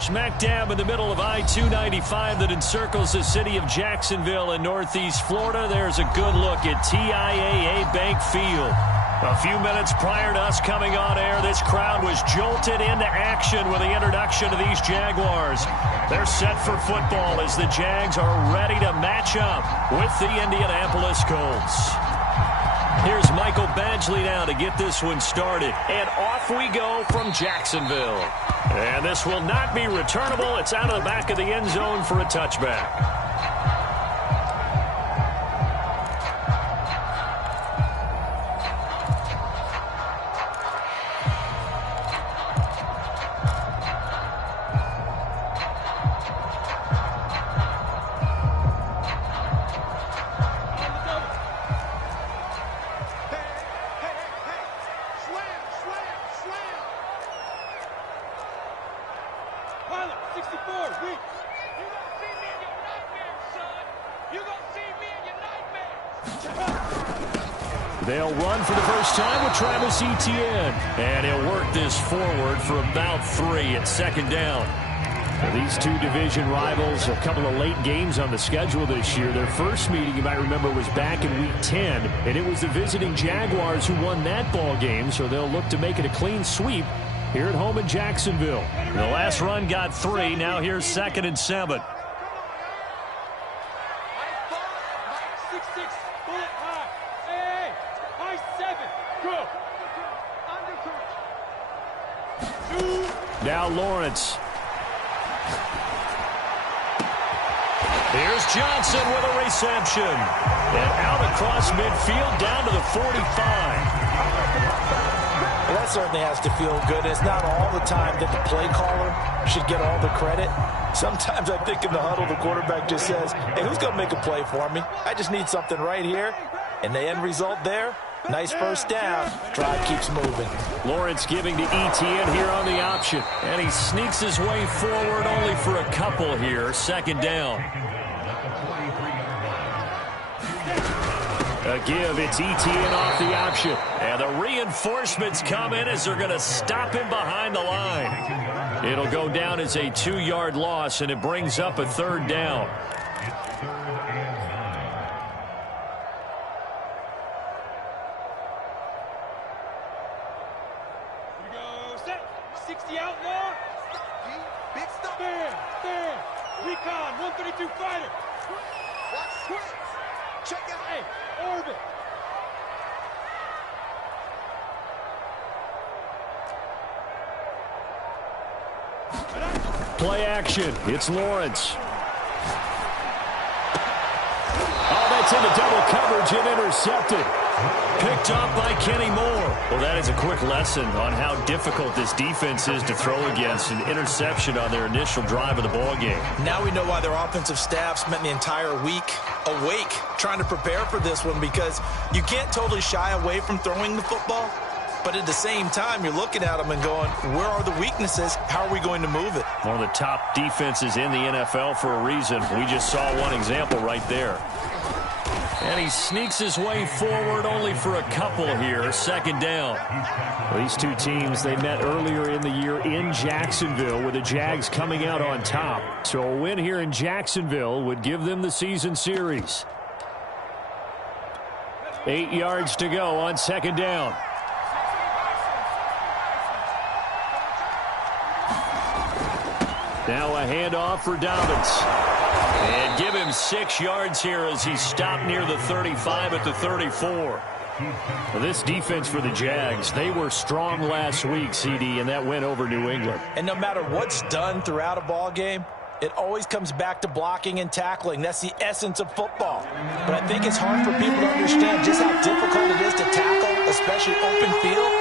Smack dab in the middle of I-295 that encircles the city of Jacksonville in northeast Florida. There's a good look at TIAA Bank Field. A few minutes prior to us coming on air, this crowd was jolted into action with the introduction of these Jaguars. They're set for football as the Jags are ready to match up with the Indianapolis Colts. Here's Michael Badgley now to get this one started. And off we go from Jacksonville. And this will not be returnable. It's out of the back of the end zone for a touchback. They'll run for the first time with Travis Etienne. And he'll work this forward for about 3 at second down. Now, these two division rivals, a couple of late games on the schedule this year. Their first meeting, you might remember, was back in Week 10. And it was the visiting Jaguars who won that ball game. So they'll look to make it a clean sweep here at home in Jacksonville. The last run got 3. Now here's 2nd and 7. Now Lawrence. Here's Johnson with a reception. And out across midfield down to the 45. Well, that certainly has to feel good. It's not all the time that the play caller should get all the credit. Sometimes I think in the huddle the quarterback just says, hey, who's going to make a play for me? I just need something right here. And the end result there, nice first down. Drive keeps moving. Lawrence giving to Etienne here on the option. And he sneaks his way forward only for a couple here. 2nd down. A give, it's Etienne off the option. And the reinforcements come in as they're going to stop him behind the line. It'll go down as a 2-yard loss, and it brings up a 3rd down. Recon, 132 fighter. Watch switch. Check out. Hey, orbit. Play action. It's Lawrence. Oh, that's into double coverage and intercepted. Picked up by Kenny Moore. Well, that is a quick lesson on how difficult this defense is to throw against. An interception on their initial drive of the ball game. Now we know why their offensive staff spent the entire week awake trying to prepare for this one, because you can't totally shy away from throwing the football. But at the same time, you're looking at them and going, where are the weaknesses? How are we going to move it? One of the top defenses in the NFL for a reason. We just saw one example right there. And he sneaks his way forward only for a couple here. 2nd down. Well, these two teams, they met earlier in the year in Jacksonville with the Jags coming out on top. So a win here in Jacksonville would give them the season series. 8 yards to go on 2nd down. Now a handoff for Dobbins. And give him 6 yards here as he stopped near the 35 at the 34. Well, this defense for the Jags, they were strong last week, CD, and that went over New England. And no matter what's done throughout a ball game, it always comes back to blocking and tackling. That's the essence of football. But I think it's hard for people to understand just how difficult it is to tackle, especially open field.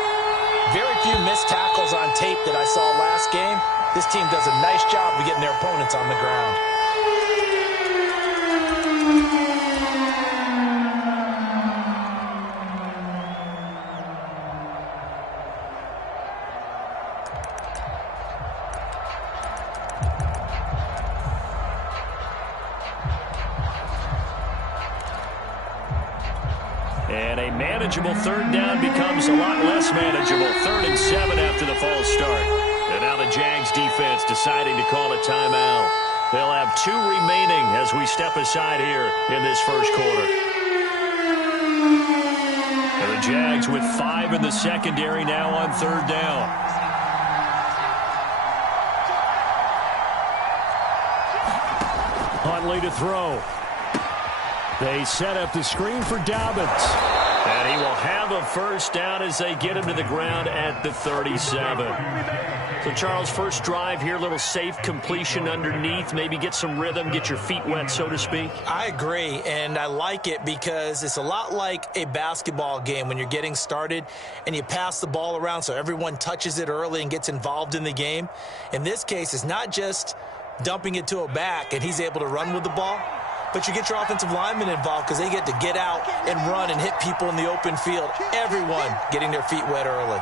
Very few missed tackles on tape that I saw last game. This team does a nice job of getting their opponents on the ground. And a manageable 3rd down becomes a lot less manageable. 3rd and 7 after the false start. And now the Jags Jags defense deciding to call a timeout. They'll have 2 remaining as we step aside here in this first quarter. And the Jags with 5 in the secondary now on 3rd down. Huntley to throw. They set up the screen for Dobbins. And he will have a first down as they get him to the ground at the 37. So, Charles, first drive here, little safe completion underneath. Maybe get some rhythm, get your feet wet, so to speak. I agree, and I like it because it's a lot like a basketball game when you're getting started and you pass the ball around so everyone touches it early and gets involved in the game. In this case, it's not just dumping it to a back and he's able to run with the ball, but you get your offensive linemen involved because they get to get out and run and hit people in the open field. Everyone getting their feet wet early.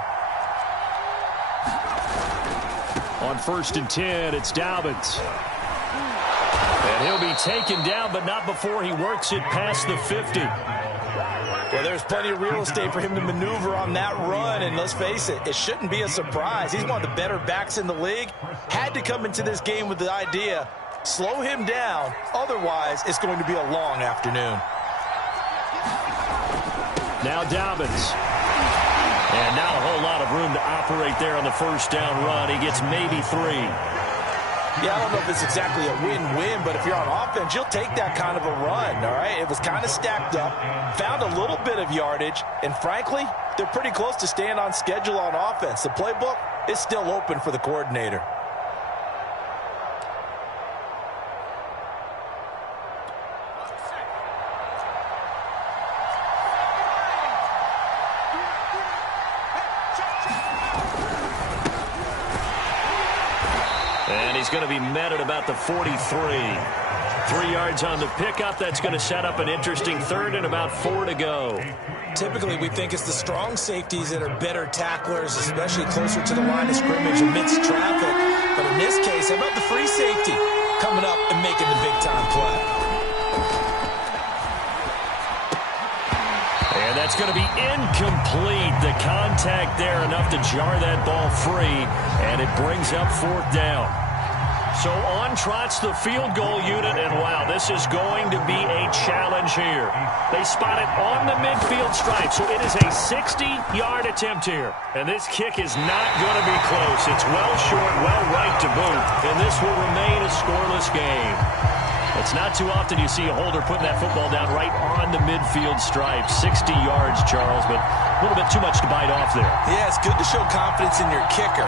On 1st and 10, it's Dobbins. And he'll be taken down, but not before he works it past the 50. Well, there's plenty of real estate for him to maneuver on that run, and let's face it, it shouldn't be a surprise. He's one of the better backs in the league. Had to come into this game with the idea, slow him down, otherwise it's going to be a long afternoon. Now Dobbins. And not a whole lot of room to operate there on the first down run. He gets maybe 3. Yeah, I don't know if it's exactly a win-win, but if you're on offense, you'll take that kind of a run, all right? It was kind of stacked up, found a little bit of yardage, and frankly, they're pretty close to staying on schedule on offense. The playbook is still open for the coordinator. He's going to be met at about the 43. 3 yards on the pickup. That's going to set up an interesting 3rd and about 4 to go. Typically, we think it's the strong safeties that are better tacklers, especially closer to the line of scrimmage amidst traffic. But in this case, how about the free safety coming up and making the big-time play? And that's going to be incomplete. The contact there enough to jar that ball free, and it brings up 4th down. So on trots the field goal unit, and wow, this is going to be a challenge here. They spot it on the midfield stripe, so it is a 60-yard attempt here. And this kick is not going to be close. It's well short, well right to boot, and this will remain a scoreless game. It's not too often you see a holder putting that football down right on the midfield stripe. 60 yards, Charles, but a little bit too much to bite off there. Yeah, it's good to show confidence in your kicker.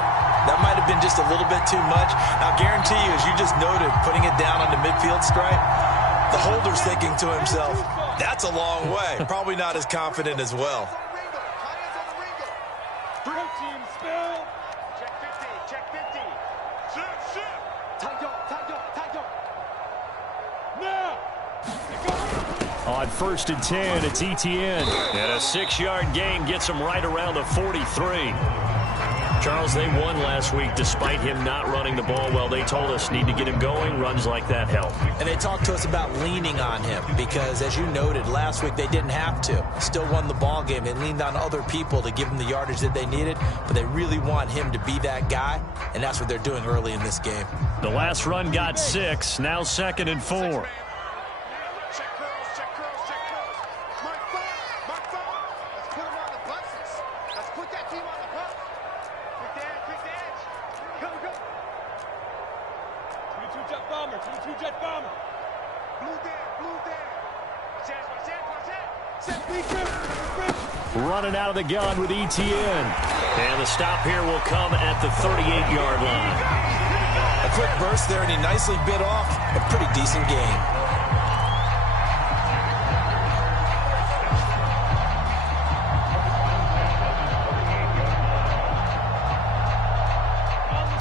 That might have been just a little bit too much. I'll guarantee you, as you just noted, putting it down on the midfield stripe, the holder's thinking to himself, that's a long way. Probably not as confident as well. Team spill. Check 50, check 50. Shoot. Tight up. Now. On 1st and 10, it's Etienne. And a 6-yard gain gets him right around the 43. Charles, they won last week despite him not running the ball well. They told us need to get him going. Runs like that help. And they talked to us about leaning on him because, as you noted, last week they didn't have to. Still won the ball game. They leaned on other people to give them the yardage that they needed, but they really want him to be that guy, and that's what they're doing early in this game. The last run got 6. Now 2nd and 4. Running out of the gun with Etienne. And the stop here will come at the 38-yard line. A quick burst there, and he nicely bit off a pretty decent gain.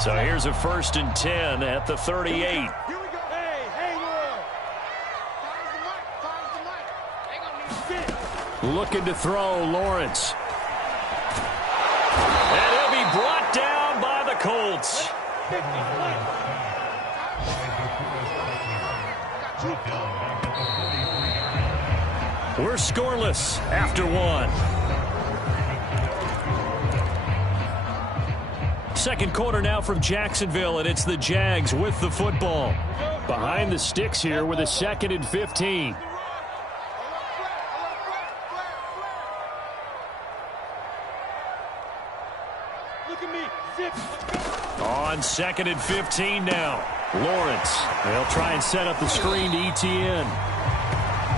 So here's a 1st and 10 at the 38. Looking to throw, Lawrence. And he'll be brought down by the Colts. We're scoreless after 1. Second quarter now from Jacksonville, and it's the Jags with the football. Behind the sticks here with a 2nd and 15. Look at me. Zip. On 2nd and 15 now. Lawrence. They'll try and set up the screen to ETN.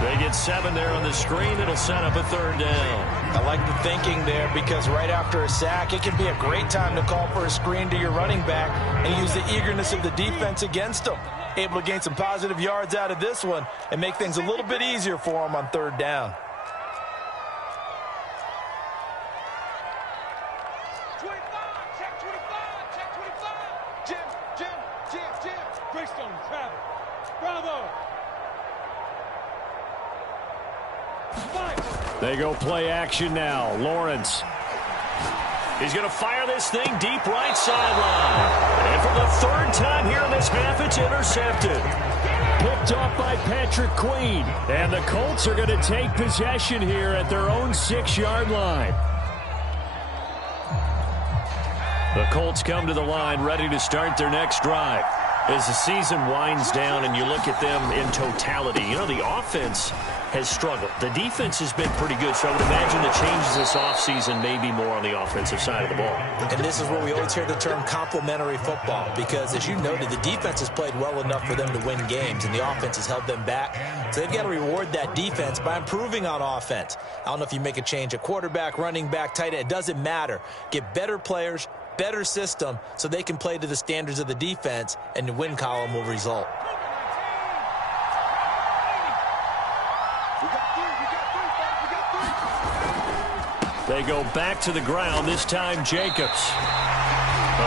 They get 7 there on the screen. It'll set up a 3rd down. I like the thinking there because right after a sack, it can be a great time to call for a screen to your running back and use the eagerness of the defense against them. Able to gain some positive yards out of this one and make things a little bit easier for them on 3rd down. 25. Check 25. Check 25. Jim. Greystone, Travis. Bravo. They go play action now. Lawrence. He's going to fire this thing deep right sideline. And for the 3rd time here in this half, it's intercepted. Picked off by Patrick Queen. And the Colts are going to take possession here at their own 6-yard line. The Colts come to the line ready to start their next drive. As the season winds down and you look at them in totality, you know, the offense has struggled. The defense has been pretty good, so I would imagine the changes this offseason may be more on the offensive side of the ball. And this is where we always hear the term complementary football because, as you noted, the defense has played well enough for them to win games, and the offense has held them back. So they've got to reward that defense by improving on offense. I don't know if you make a change at quarterback, running back, tight end. It doesn't matter. Get better players, better system, so they can play to the standards of the defense, and the win column will result. They go back to the ground, this time Jacobs.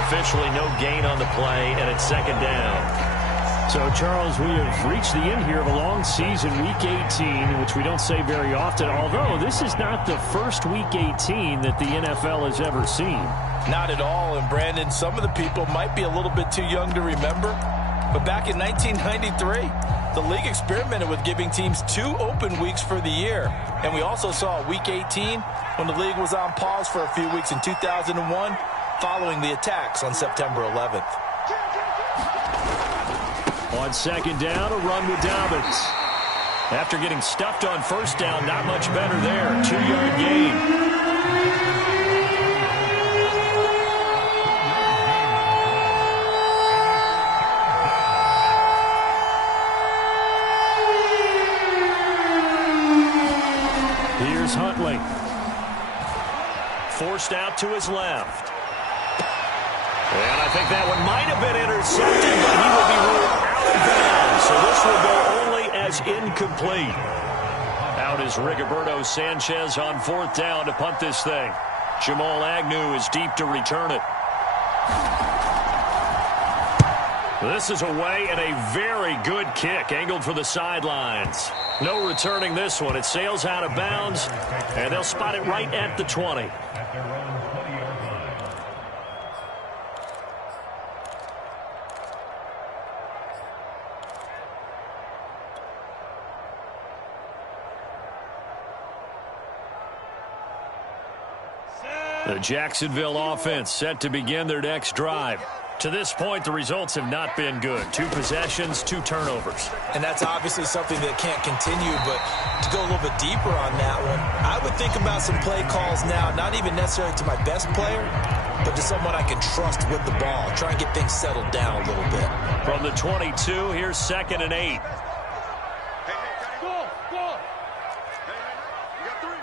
Officially no gain on the play, and it's 2nd down. So, Charles, we have reached the end here of a long season, Week 18, which we don't say very often, although this is not the first Week 18 that the NFL has ever seen. Not at all, and Brandon, some of the people might be a little bit too young to remember, but back in 1993, the league experimented with giving teams 2 open weeks for the year, and we also saw Week 18 when the league was on pause for a few weeks in 2001 following the attacks on September 11th. On 2nd down, a run with Dobbins. After getting stuffed on 1st down, not much better there. 2-yard gain. Here's Huntley. Forced out to his left. And I think that one might have been intercepted, but he will be ruled out of bounds. So this will go only as incomplete. Out is Rigoberto Sanchez on 4th down to punt this thing. Jamal Agnew is deep to return it. This is away and a very good kick, angled for the sidelines. No returning this one. It sails out of bounds, and they'll spot it right at the 20. The Jacksonville offense set to begin their next drive. To this point, the results have not been good. 2 possessions, 2 turnovers. And that's obviously something that can't continue, but to go a little bit deeper on that one, I would think about some play calls now, not even necessarily to my best player, but to someone I can trust with the ball. Try and get things settled down a little bit. From the 22, here's 2nd and 8. Go. You got 3.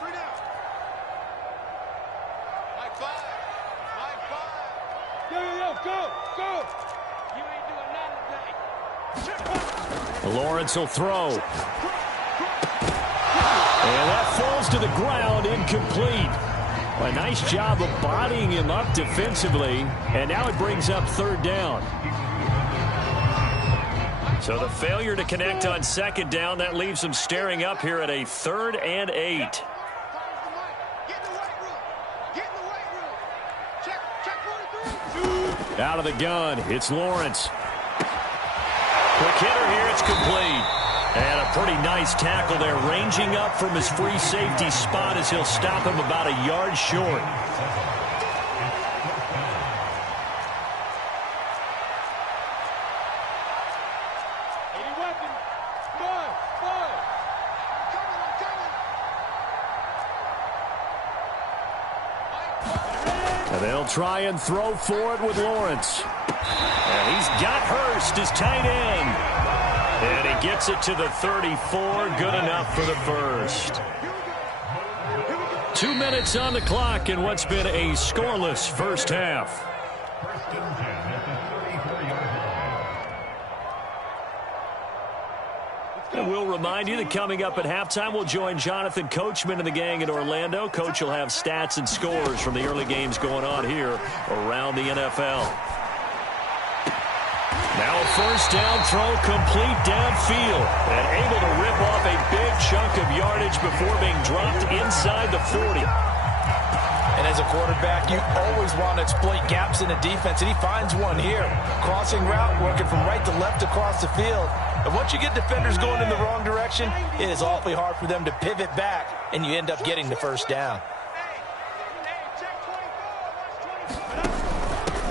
Three down. Like 5. Yo, go. You ain't doing nothing today. Lawrence will throw. And that falls to the ground, incomplete. A nice job of bodying him up defensively, and now it brings up 3rd down. So the failure to connect on 2nd down, that leaves them staring up here at a 3rd and 8. Get in the weight room. Check 43. Out of the gun, it's Lawrence. Quick hitter here, it's complete. And a pretty nice tackle there, ranging up from his free safety spot as he'll stop him about a yard short. He'll try and throw for it with Lawrence. And he's got Hurst, his tight end. And he gets it to the 34. Good enough for the first. 2 minutes on the clock in what's been a scoreless first half. And we'll remind you that coming up at halftime, we'll join Jonathan Coachman and the gang in Orlando. Coach will have stats and scores from the early games going on here around the NFL. Now a first down throw, complete downfield, and able to rip off a big chunk of yardage before being dropped inside the 40. And as a quarterback, you always want to exploit gaps in the defense, and he finds one here. Crossing route, working from right to left across the field. And once you get defenders going in the wrong direction, it is awfully hard for them to pivot back, and you end up getting the first down.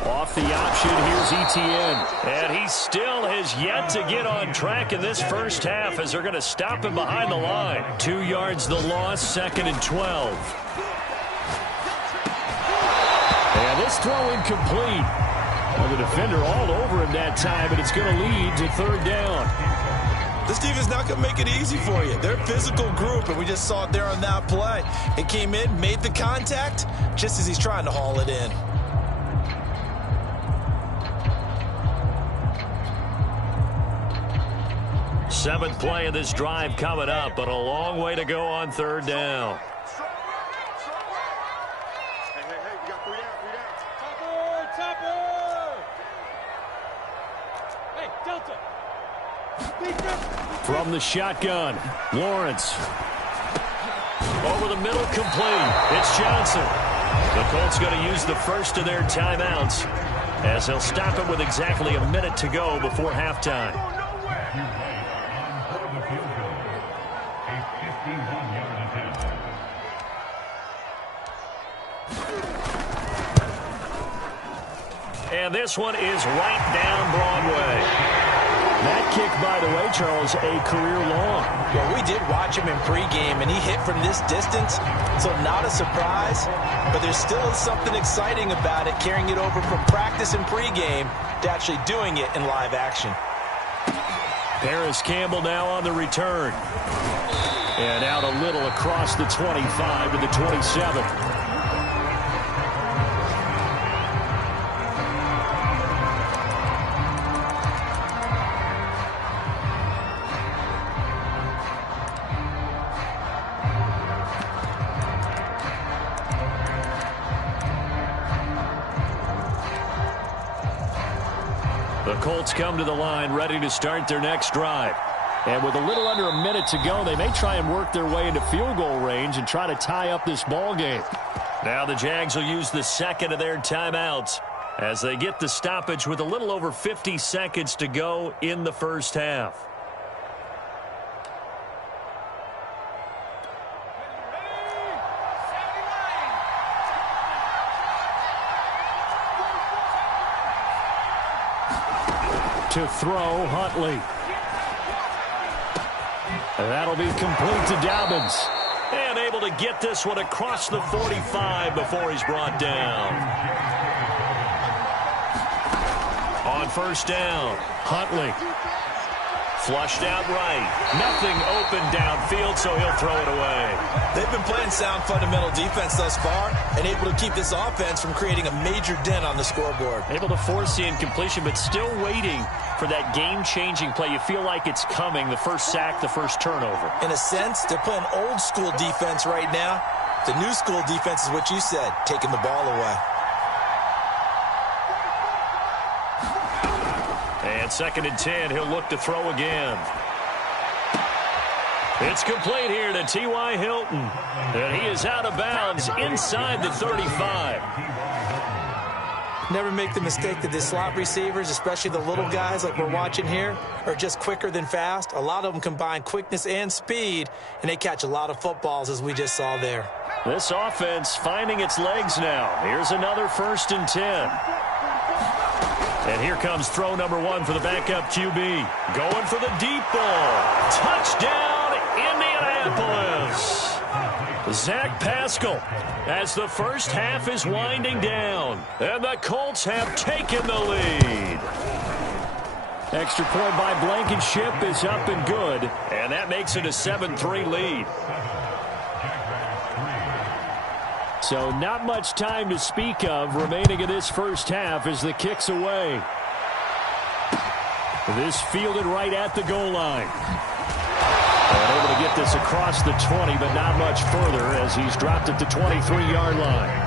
Off the option, here's Etienne. And he still has yet to get on track in this first half as they're going to stop him behind the line. 2 yards the loss, 2nd and 12. And this throw incomplete. Well, the defender all over him that time, but it's going to lead to 3rd down. This defense not going to make it easy for you. They're a physical group, and we just saw it there on that play. It came in, made the contact, just as he's trying to haul it in. Seventh play of this drive coming up, but a long way to go on 3rd down. From the shotgun, Lawrence. Over the middle, complete. It's Johnson. The Colts going to use the first of their timeouts as they'll stop it with exactly a minute to go before halftime. And this one is right down Broadway. That kick, by the way, Charles, a career long. Well, we did watch him in pregame, and he hit from this distance, so not a surprise. But there still is something exciting about it, carrying it over from practice and pregame to actually doing it in live action. Paris Campbell now on the return. And out a little across the 25 to the 27. The Colts come to the line ready to start their next drive. And with a little under a minute to go, they may try and work their way into field goal range and try to tie up this ball game. Now the Jags will use the second of their timeouts as they get the stoppage with a little over 50 seconds to go in the first half. To throw, Huntley. And that'll be complete to Dobbins. And able to get this one across the 45 before he's brought down. On first down, Huntley. Flushed out right. Nothing open downfield, so he'll throw it away. They've been playing sound fundamental defense thus far and able to keep this offense from creating a major dent on the scoreboard. Able to force the incompletion, but still waiting for that game-changing play. You feel like it's coming, the first sack, the first turnover. In a sense, they're playing old-school defense right now. The new-school defense is what you said, taking the ball away. And 2nd and 10, he'll look to throw again. It's complete here to T.Y. Hilton. And he is out of bounds inside the 35. Never make the mistake that the slot receivers, especially the little guys like we're watching here, are just quicker than fast. A lot of them combine quickness and speed, and they catch a lot of footballs, as we just saw there. This offense finding its legs now. Here's another 1st and 10. And here comes throw number 1 for the backup QB. Going for the deep ball. Touchdown, Indianapolis. Zach Pascal as the first half is winding down. And the Colts have taken the lead. Extra point by Blankenship is up and good. And that makes it a 7-3 lead. So not much time to speak of remaining in this first half as the kick's away. This fielded right at the goal line. And able to get this across the 20, but not much further as he's dropped at the 23-yard line.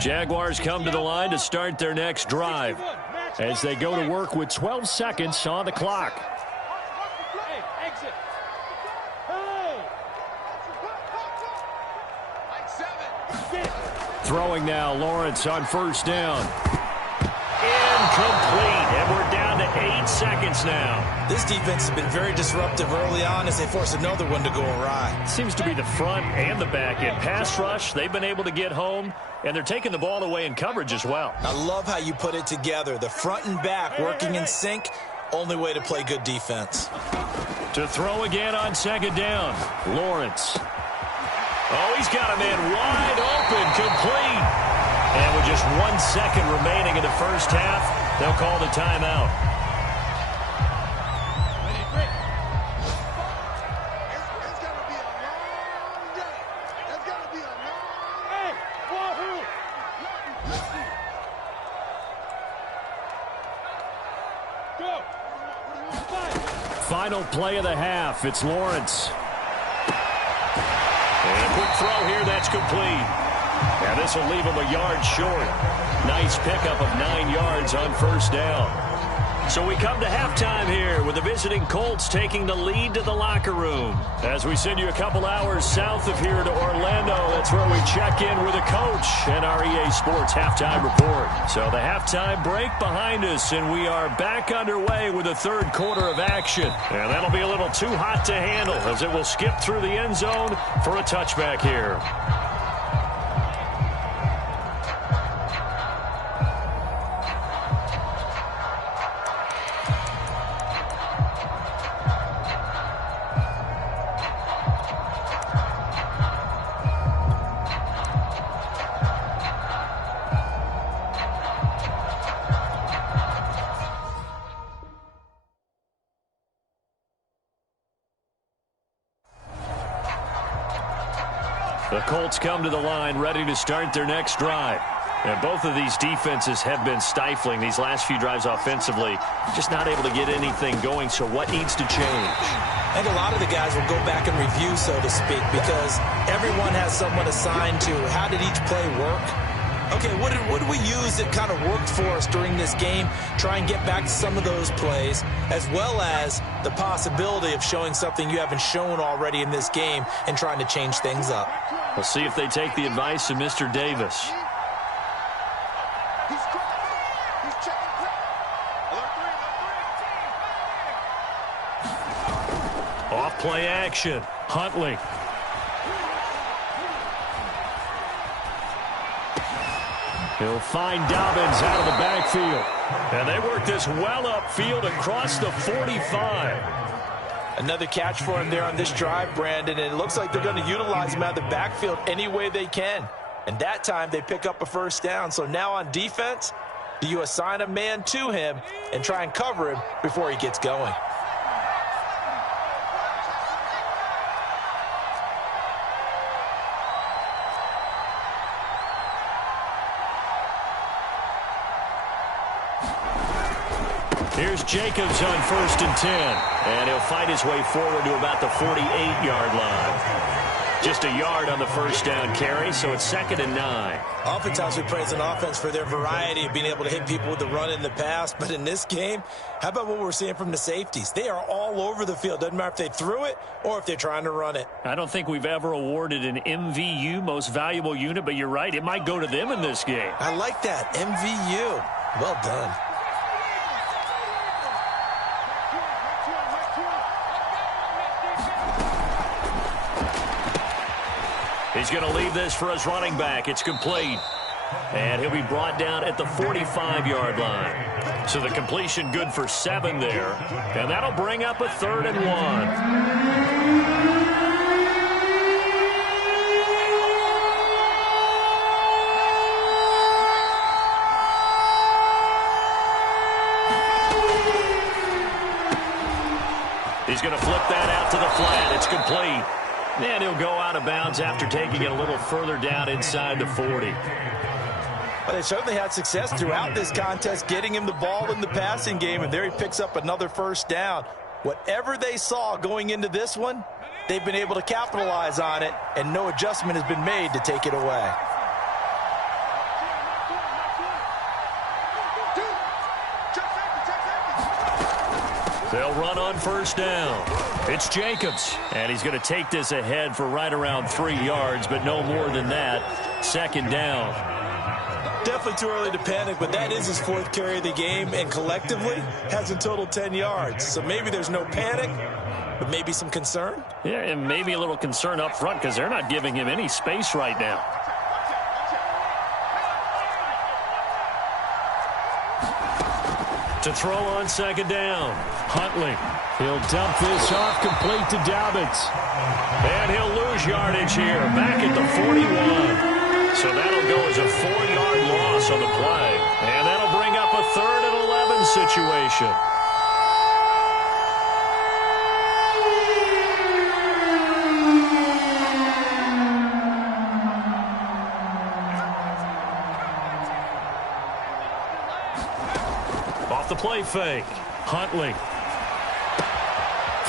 Jaguars come to the line to start their next drive as they go to work with 12 seconds on the clock. Throwing now, Lawrence on first down. Incomplete, and we're down to 8 seconds now. This defense has been very disruptive early on as they force another one to go awry. Seems to be the front and the back end. Pass rush, they've been able to get home, and they're taking the ball away in coverage as well. I love how you put it together. The front and back working in sync, only way to play good defense. To throw again on second down, Lawrence. Oh, he's got a man wide open, complete. And with just 1 second remaining in the first half, they'll call the timeout. It's going to be a long day. It's going to be a long day. Wahoo! Go. Final play of the half. It's Lawrence. And a quick throw here. That's complete. And this will leave him a yard short. Nice pickup of 9 yards on first down. So we come to halftime here with the visiting Colts taking the lead to the locker room. As we send you a couple hours south of here to Orlando, that's where we check in with a coach and our EA Sports halftime report. So the halftime break behind us, and we are back underway with the third quarter of action. And that'll be a little too hot to handle as it will skip through the end zone for a touchback here. The Colts come to the line ready to start their next drive. And both of these defenses have been stifling these last few drives offensively. Just not able to get anything going, so what needs to change? I think a lot of the guys will go back and review, so to speak, because everyone has someone assigned to how did each play work. Okay, what did we use that kind of worked for us during this game? Try and get back to some of those plays, as well as the possibility of showing something you haven't shown already in this game and trying to change things up. We'll see if they take the advice of Mr. Davis. He's crossing. He's checking quick. Off play action. Huntley. He'll find Dobbins out of the backfield. And they work this well upfield across the 45. Another catch for him there on this drive, Brandon, and it looks like they're going to utilize him out of the backfield any way they can. And that time they pick up a first down. So now on defense, do you assign a man to him and try and cover him before he gets going? Here's Jacobs on 1st and 10. And he'll fight his way forward to about the 48-yard line. Just a yard on the first down carry, so it's 2nd and 9. Oftentimes we praise an offense for their variety of being able to hit people with the run in the pass. But in this game, how about what we're seeing from the safeties? They are all over the field. Doesn't matter if they threw it or if they're trying to run it. I don't think we've ever awarded an MVU, most valuable unit, but you're right. It might go to them in this game. I like that. MVU. Well done. He's going to leave this for his running back. It's complete. And he'll be brought down at the 45-yard line. So the completion good for 7 there. And that'll bring up a 3rd and 1. He's going to flip that out to the flat. It's complete. And he'll go out of bounds after taking it a little further down inside the 40. But they certainly had success throughout this contest getting him the ball in the passing game, and there he picks up another 1st down. Whatever they saw going into this one, they've been able to capitalize on it, and no adjustment has been made to take it away. They'll run on 1st down. It's Jacobs, and he's going to take this ahead for right around 3 yards, but no more than that. 2nd down. Definitely too early to panic, but that is his 4th carry of the game, and collectively has a total 10 yards. So maybe there's no panic, but maybe some concern. Yeah, and maybe a little concern up front because they're not giving him any space right now. To throw on 2nd down. Huntley. He'll dump this off complete to Dobbins. And he'll lose yardage here. Back at the 41. So that'll go as a 4-yard loss on the play. And that'll bring up a 3rd and 11 situation. Off the play fake. Huntley.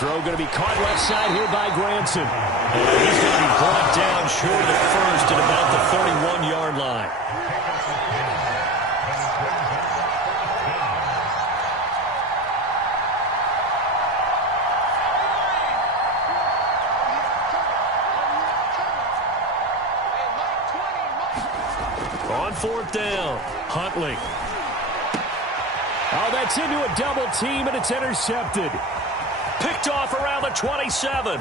Throw going to be caught left side here by Granson. And he's going to be brought down short of 1st at about the 31-yard line. On 4th down, Huntley. Oh, that's into a double team, and it's intercepted. Picked off around the 27.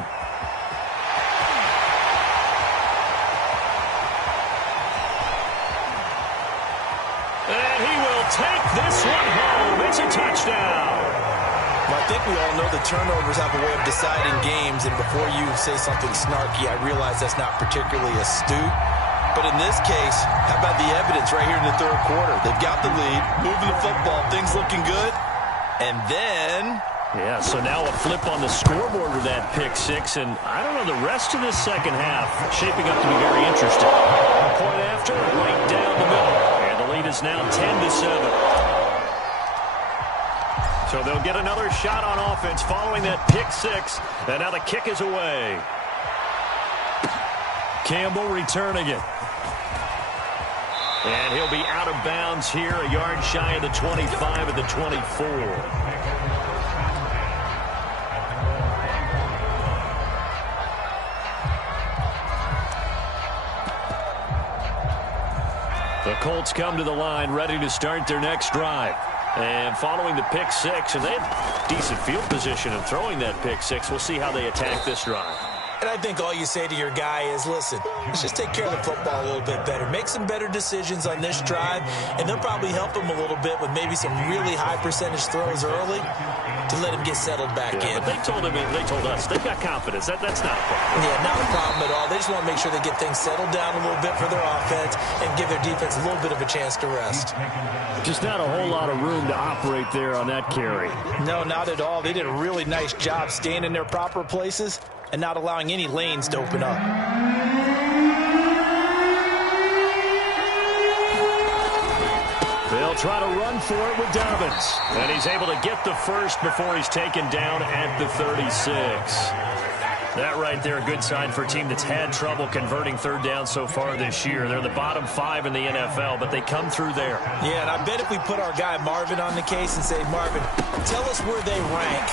And he will take this one home. It's a touchdown. Well, I think we all know the turnovers have a way of deciding games, and before you say something snarky, I realize that's not particularly astute. But in this case, how about the evidence right here in the 3rd quarter? They've got the lead, moving the football, things looking good. And then... yeah, so now a flip on the scoreboard with that pick 6. And I don't know, the rest of this 2nd half shaping up to be very interesting. Point after, right down the middle. And the lead is now 10-7. So they'll get another shot on offense following that pick 6. And now the kick is away. Campbell returning it. And he'll be out of bounds here, a yard shy of the 25 at the 24. The Colts come to the line ready to start their next drive. And following the pick 6, and they have decent field position in throwing that pick 6. We'll see how they attack this drive. And I think all you say to your guy is, listen, let's just take care of the football a little bit better. Make some better decisions on this drive, and they'll probably help him a little bit with maybe some really high percentage throws early to let him get settled back in. But they told us, they've got confidence. That's not a problem. Yeah, not a problem at all. They just want to make sure they get things settled down a little bit for their offense and give their defense a little bit of a chance to rest. Just not a whole lot of room to operate there on that carry. No, not at all. They did a really nice job staying in their proper places and not allowing any lanes to open up. They'll try to run for it with Dobbins. And he's able to get the first before he's taken down at the 36. That right there, a good sign for a team that's had trouble converting 3rd down so far this year. They're the bottom 5 in the NFL, but they come through there. Yeah, and I bet if we put our guy Marvin on the case and say, Marvin, tell us where they rank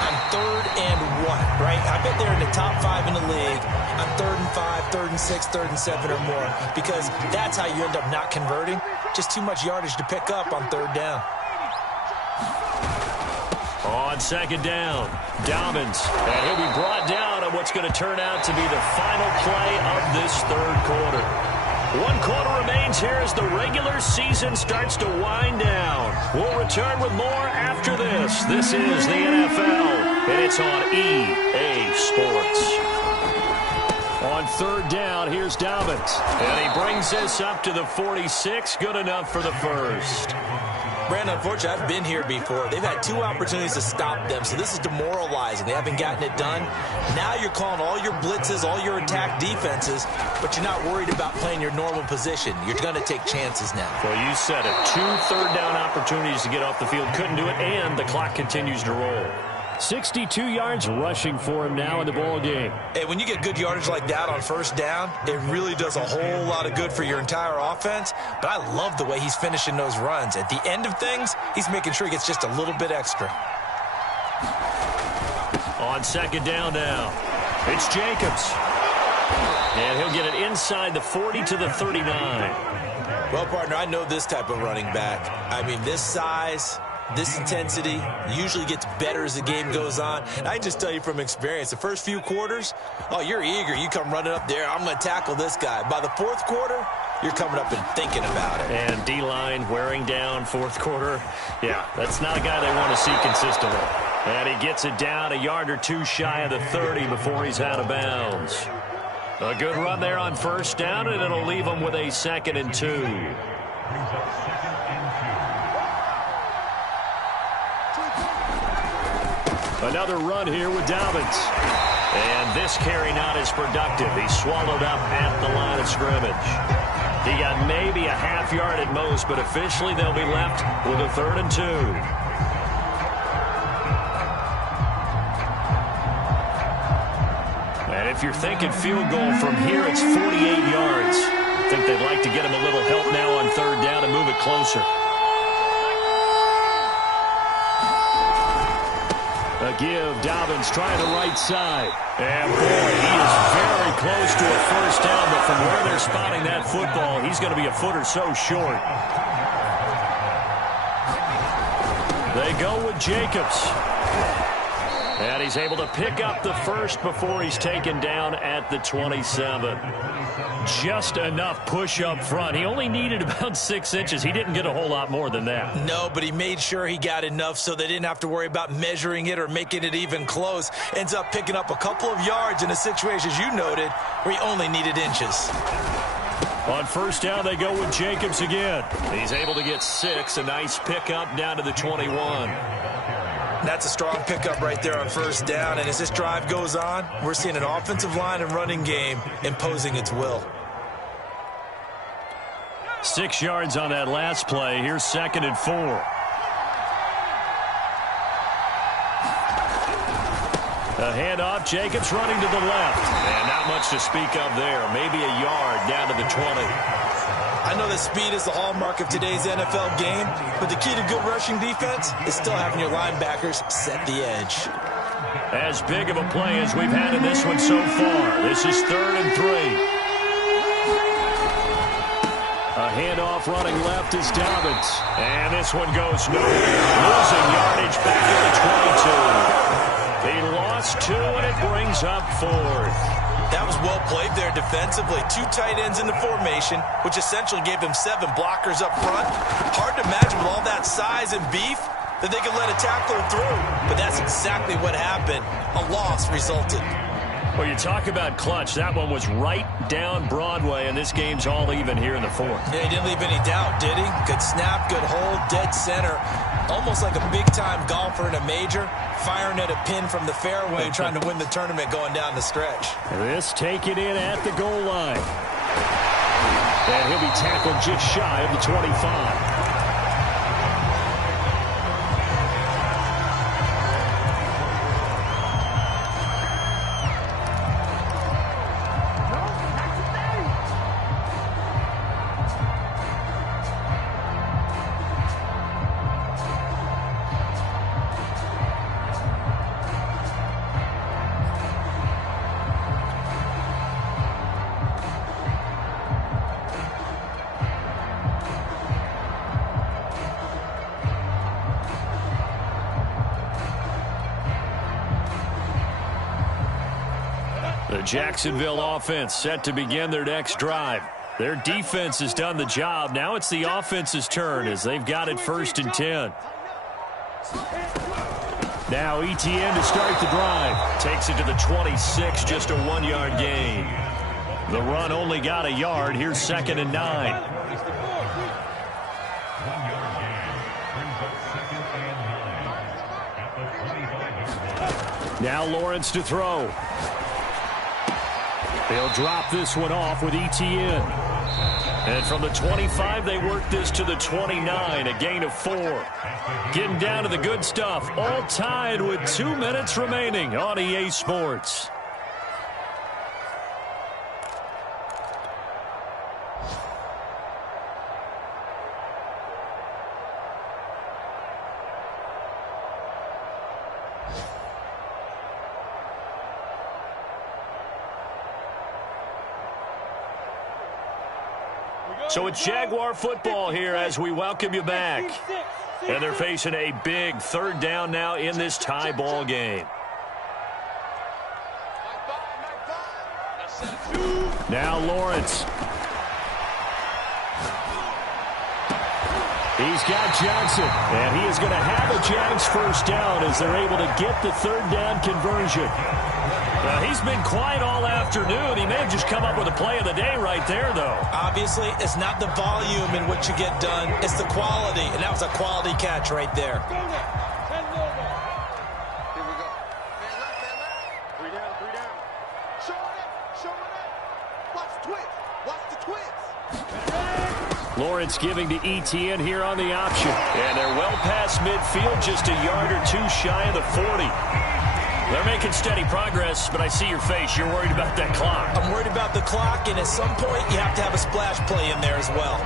on 3rd and 1, right? I bet they're in the top 5 in the league on 3rd and 5, 3rd and 6, 3rd and 7 or more, because that's how you end up not converting. Just too much yardage to pick up on 3rd down. On On second down, Dobbins. And he'll be brought down on what's going to turn out to be the final play of this third quarter. 1 quarter remains here as the regular season starts to wind down. We'll return with more after this. This is the NFL, and it's on EA Sports. On third down, here's Dobbins. And he brings this up to the 46. Good enough for the first. Brandon, unfortunately, I've been here before. They've had 2 opportunities to stop them, so this is demoralizing. They haven't gotten it done. Now you're calling all your blitzes, all your attack defenses, but you're not worried about playing your normal position. You're going to take chances now. Well, you said it. 2 third-down opportunities to get off the field. Couldn't do it, and the clock continues to roll. 62 yards rushing for him now in the ball game. Hey, when you get good yardage like that on first down, it really does a whole lot of good for your entire offense. But I love the way he's finishing those runs. At the end of things, he's making sure he gets just a little bit extra. On second down now, it's Jacobs. And he'll get it inside the 40 to the 39. Well, partner, I know this type of running back. I mean, this size, this intensity usually gets better as the game goes on. And I just tell you from experience, the first few quarters, oh, you're eager. You come running up there, I'm going to tackle this guy. By the fourth quarter, you're coming up and thinking about it. And D-line wearing down fourth quarter. Yeah, that's not a guy they want to see consistently. And he gets it down a yard or 2 shy of the 30 before he's out of bounds. A good run there on first down, and it'll leave him with a 2nd and 2. Another run here with Dobbins. And this carry not as productive. He's swallowed up at the line of scrimmage. He got maybe a half yard at most, but officially they'll be left with a 3rd and 2. And if you're thinking field goal from here, it's 48 yards. I think they'd like to get him a little help now on 3rd down and move it closer. A give, Dobbins trying the right side. And boy, he is very close to a first down, but from where they're spotting that football, he's going to be a foot or so short. They go with Jacobs. And he's able to pick up the first before he's taken down at the 27. Just enough push up front. He only needed about 6 inches. He didn't get a whole lot more than that. No, but he made sure he got enough so they didn't have to worry about measuring it or making it even close. Ends up picking up a couple of yards in a situation, as you noted, where he only needed inches. On first down, they go with Jacobs again. He's able to get 6. A nice pickup down to the 21. That's a strong pickup right there on first down. And as this drive goes on, we're seeing an offensive line and running game imposing its will. 6 yards on that last play. Here's 2nd and 4. A handoff. Jacobs running to the left. And not much to speak of there. Maybe a yard down to the 20. I know that speed is the hallmark of today's NFL game, but the key to good rushing defense is still having your linebackers set the edge. As big of a play as we've had in this one so far. This is 3rd and 3. A handoff running left is Dobbins. And this one goes nowhere. Losing yardage back at the 22. He lost 2, and it brings up 4th. That was well played there defensively. 2 tight ends in the formation, which essentially gave them 7 blockers up front. Hard to imagine with all that size and beef that they could let a tackler through. But that's exactly what happened. A loss resulted. Well, you talk about clutch. That one was right down Broadway, and this game's all even here in the 4th. Yeah, he didn't leave any doubt, did he? Good snap, good hold, dead center. Almost like a big-time golfer in a major, firing at a pin from the fairway, trying to win the tournament going down the stretch. This taken in at the goal line. And he'll be tackled just shy of the 25. The Jacksonville offense set to begin their next drive. Their defense has done the job. Now it's the offense's turn as they've got it 1st and 10. Now Etienne to start the drive. Takes it to the 26, just a 1-yard gain. The run only got a yard. Here's 2nd and 9. Now Lawrence to throw. They'll drop this one off with Etienne. And from the 25, they work this to the 29, a gain of 4. Getting down to the good stuff, all tied with 2 minutes remaining on EA Sports. So it's Jaguar football here as we welcome you back. And they're facing a big 3rd down now in this tie ball game. Now Lawrence. He's got Johnson, and he is going to have a Jags 1st down as they're able to get the 3rd down conversion. He's been quiet all afternoon. He may have just come up with a play of the day right there, though. Obviously, it's not the volume in which you get done. It's the quality, and that was a quality catch right there. Here we go. Man left. 3 down, 3 down. Show it up. Watch the twins. Watch the twins. Lawrence giving to Etienne here on the option. And they're well past midfield, just a yard or 2 shy of the 40. They're making steady progress, but I see your face. You're worried about that clock. I'm worried about the clock, and at some point, you have to have a splash play in there as well.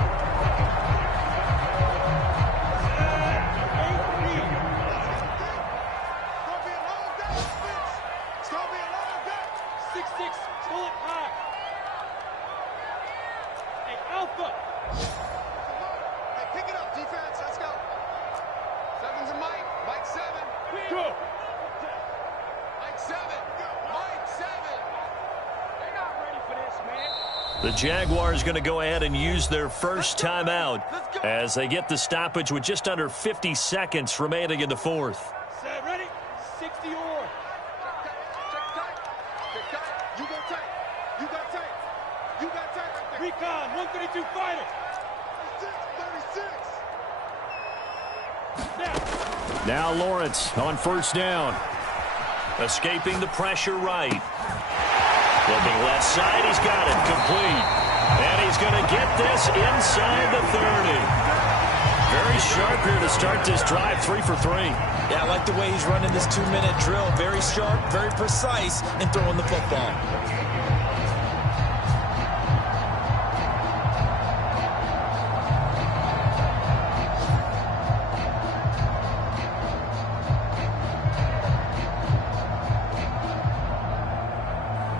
It's going to be a long day. 6-6, pull it high. Hey, Alpha. Hey, pick it up, defense. Let's go. 7's a Mike. Mike 7. Go. Mike 7. Mike 7. They're not ready for this, man. The Jaguars going to go ahead and use their first timeout as they get the stoppage with just under 50 seconds remaining in the 4th. Set, ready? 60 or. Check tight. Check tight. You go tight. You got tight. You got tight right there. Recon, 132 fighter. 36. Now Lawrence on 1st down. Escaping the pressure right. Looking left side, he's got it, complete. And he's going to get this inside the 30. Very sharp here to start this drive, 3 for 3. Yeah, I like the way he's running this 2-minute drill. Very sharp, very precise in throwing the football.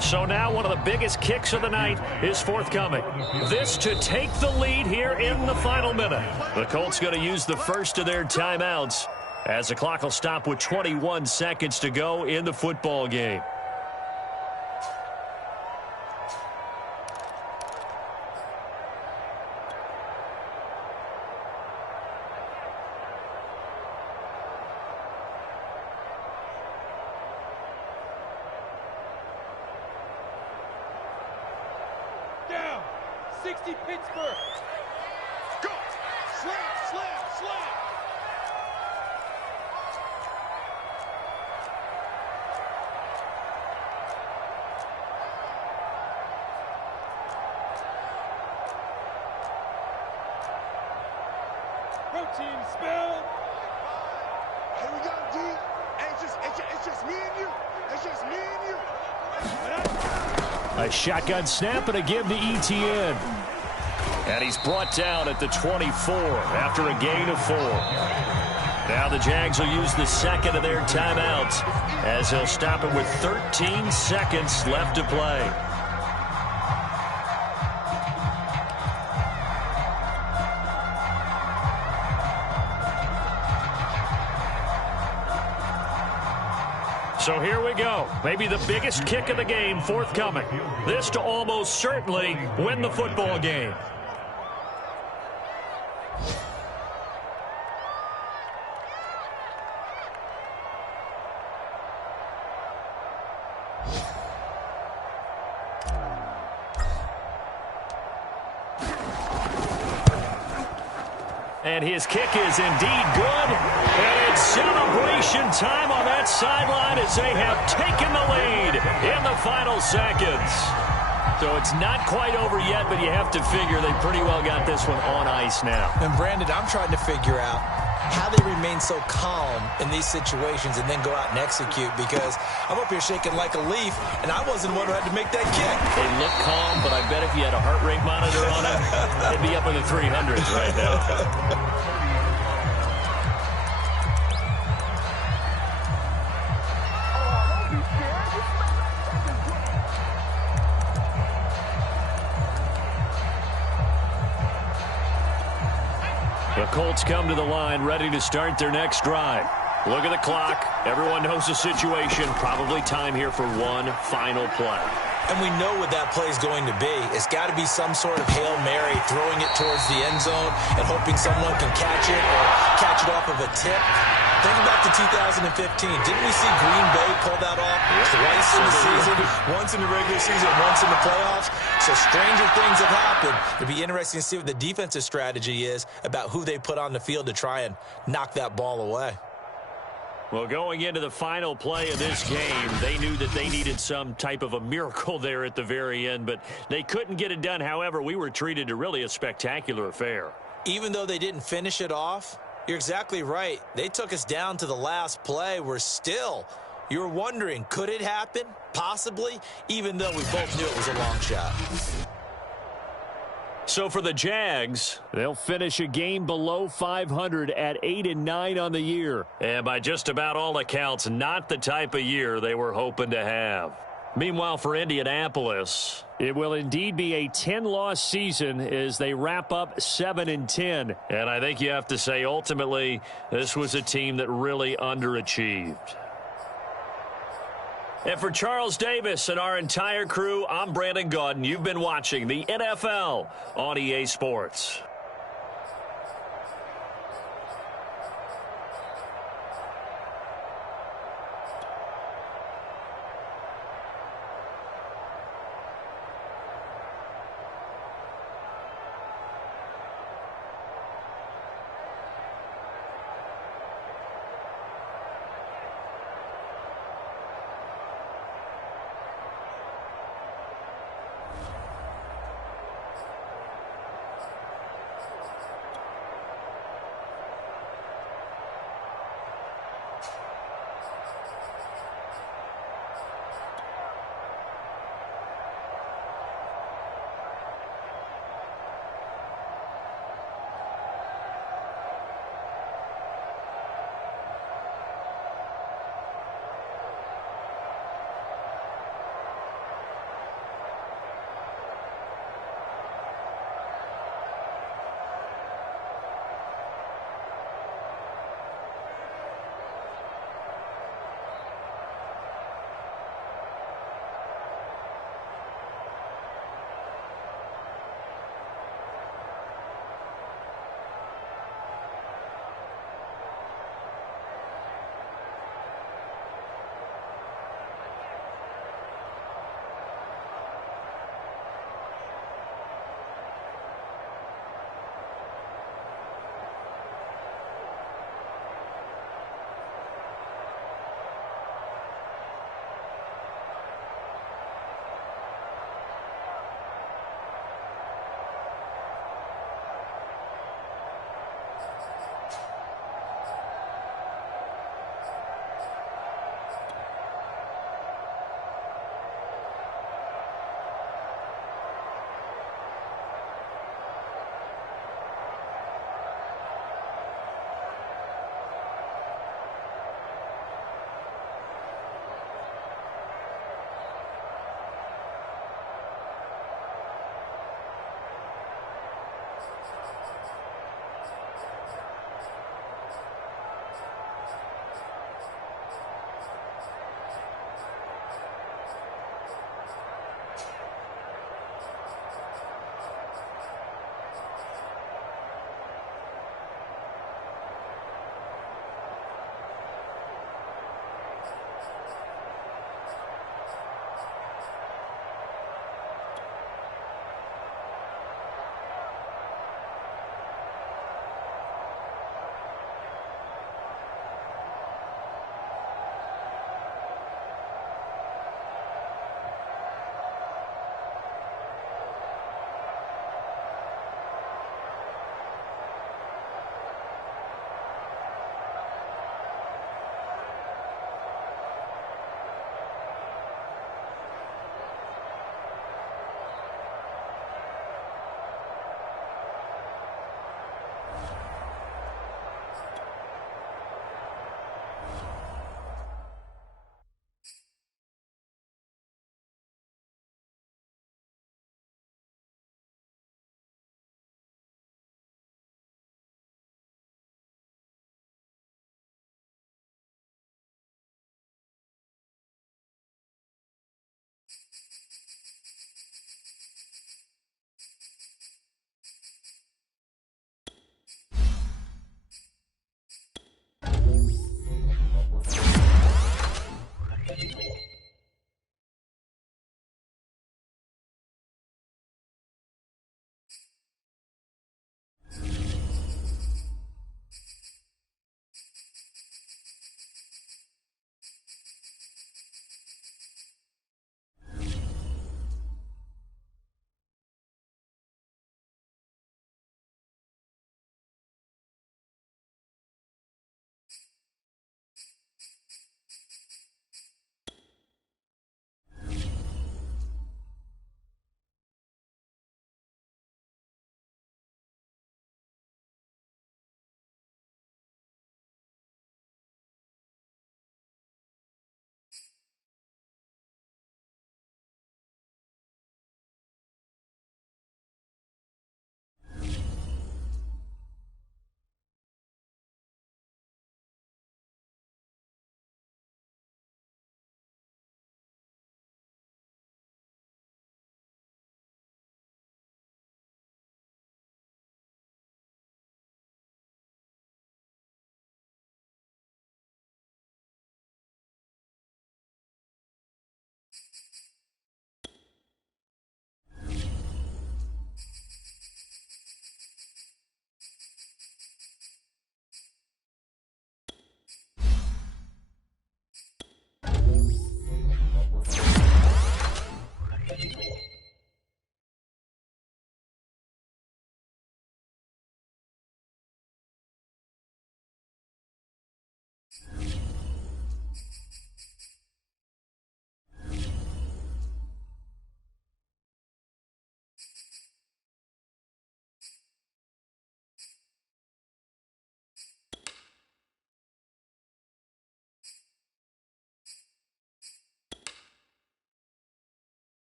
So now one of the biggest kicks of the night is forthcoming. This to take the lead here in the final minute. The Colts going to use the first of their timeouts as the clock will stop with 21 seconds to go in the football game. Down. 60 Pittsburgh. Go. Slam, slam, slam. Protein spell. Here we go, D. It's just me and you. It's just me and you. A shotgun snap and a give to Etienne. And he's brought down at the 24 after a gain of 4. Now the Jags will use the second of their timeouts as they'll stop it with 13 seconds left to play. So here we go. Maybe the biggest kick of the game forthcoming. This to almost certainly win the football game. And his kick is indeed good. And it's celebration time on that sideline as they have taken the lead in the final seconds. So it's not quite over yet, but you have to figure they pretty well got this one on ice now. And Brandon, I'm trying to figure out how they remain so calm in these situations and then go out and execute, because I'm up here shaking like a leaf, and I wasn't the one who had to make that kick. They look calm, but I bet if you had a heart rate monitor on it, they'd be up in the 300s right now. The Colts come to the line ready to start their next drive. Look at the clock. Everyone knows the situation. Probably time here for one final play. And we know what that play is going to be. It's got to be some sort of Hail Mary, throwing it towards the end zone and hoping someone can catch it or catch it off of a tip. Think back to 2015. Didn't we see Green Bay pull that off twice in the season? Once in the regular season, once in the playoffs. So stranger things have happened. It'll be interesting to see what the defensive strategy is about who they put on the field to try and knock that ball away. Well, going into the final play of this game, they knew that they needed some type of a miracle there at the very end, but they couldn't get it done. However, we were treated to really a spectacular affair. Even though they didn't finish it off, you're exactly right. They took us down to the last play. You were wondering, could it happen? Possibly, even though we both knew it was a long shot. So for the Jags, they'll finish a game below 500 at 8-9 on the year. And by just about all accounts, not the type of year they were hoping to have. Meanwhile, for Indianapolis, it will indeed be a 10-loss season as they wrap up 7-10. And I think you have to say, ultimately, this was a team that really underachieved. And for Charles Davis and our entire crew, I'm Brandon Gaudin. You've been watching the NFL on EA Sports.